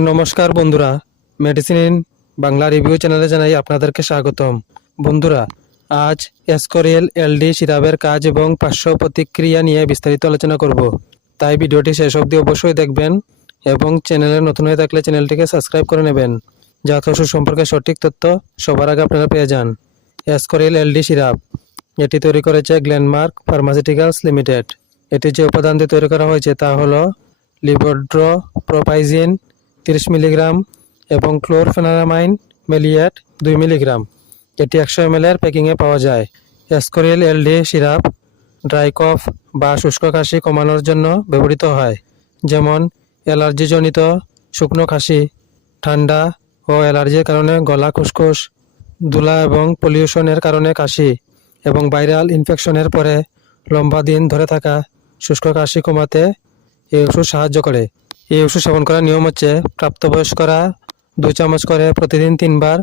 নমস্কার বন্ধুরা। Medicine in Bangla review চ্যানেলে জানাই আপনাদেরকে স্বাগতম। বন্ধুরা, আজ এসকোরিয়েল এলডি সিরাপের কাজ এবং পার্শ্ব প্রতিক্রিয়া নিয়ে বিস্তারিত আলোচনা করব। তাই ভিডিওটি শেষ অবধি অবশ্যই দেখবেন এবং চ্যানেলে নতুন হয়ে থাকলে চ্যানেলটিকে সাবস্ক্রাইব করে নেবেন, যাতে ওষুধ সম্পর্কে সঠিক তথ্য সবার আগে আপনারা পেয়ে যান। এসকোরিয়েল এলডি সিরাপ এটি তৈরি করেছে গ্ল্যান্ডমার্ক ফার্মাসিউটিক্যালস লিমিটেড এটি যে উপাদান দিয়ে তৈরি করা হয়েছে তা হলো লিবোড্রো প্রোপাইজিন তিরিশ মিলিগ্রাম এবং ক্লোরফেনারামাইন মেলিয়েট দুই মিলিগ্রাম। এটি একশো এম এর প্যাকিংয়ে পাওয়া যায়। Ascoril LD syrup, dry cough বা শুষ্ক কাশি কমানোর জন্য ব্যবহৃত হয়, যেমন অ্যালার্জিজনিত শুকনো কাশি, ঠান্ডা ও অ্যালার্জির কারণে গলা খুসখুস ধুলা এবং পলিউশনের কারণে কাশি এবং ভাইরাল ইনফেকশনের পরে লম্বা দিন ধরে থাকা শুষ্ক কাশি কমাতে এই ওষুধ সাহায্য করে। এই ওষুধ সেবন করার নিয়ম হচ্ছে প্রাপ্তবয়স্করা দু চামচ করে প্রতিদিন তিনবার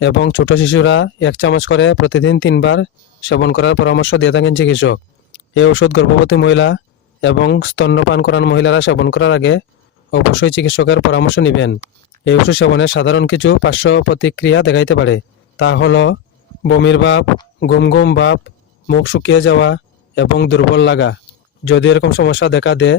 এবং ছোট শিশুরা এক চামচ করে প্রতিদিন তিনবার সেবন করার পরামর্শ দিয়ে থাকেন চিকিৎসক। এই ওষুধ গর্ভবতী মহিলা এবং স্তন্যপান করান মহিলারা সেবন করার আগে অবশ্যই চিকিৎসকের পরামর্শ নেবেন। এই ওষুধ সেবনে সাধারণ কিছু পার্শ্ব প্রতিক্রিয়া দেখাইতে পারে। তা হলো, বমির ভাব গুম গুম ভাব, মুখ শুকিয়ে যাওয়া এবং দুর্বল লাগা। যদি এরকম সমস্যা দেখা দেয়